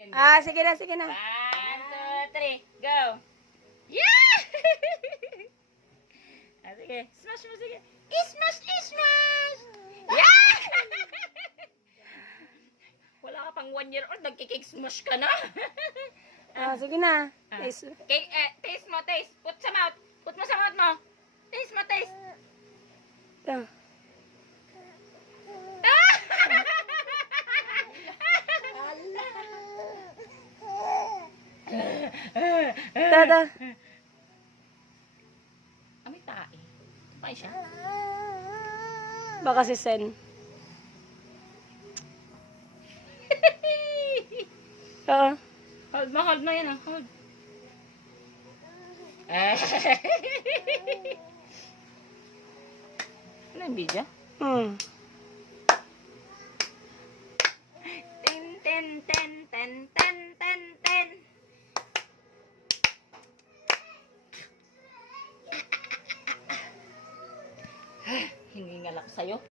Sige na, sige na. 1, 2, 3, go! Yeah! Sige, smash mo, sige. Smash, smash! Yeah! Wala ka pang 1 year old, nagkikik smash ka na. Sige na. Taste mo, taste. Put sa mouth. Put mo sa mouth mo. Taste mo, taste. Ito. Ito. Amoy tae. Tae siya. Baka si Sen. Oo. Hold mo yan, hold. Ano yung video? Ten, ten, ten, ten, ten, ten, ten. Hingingal ako sa'yo.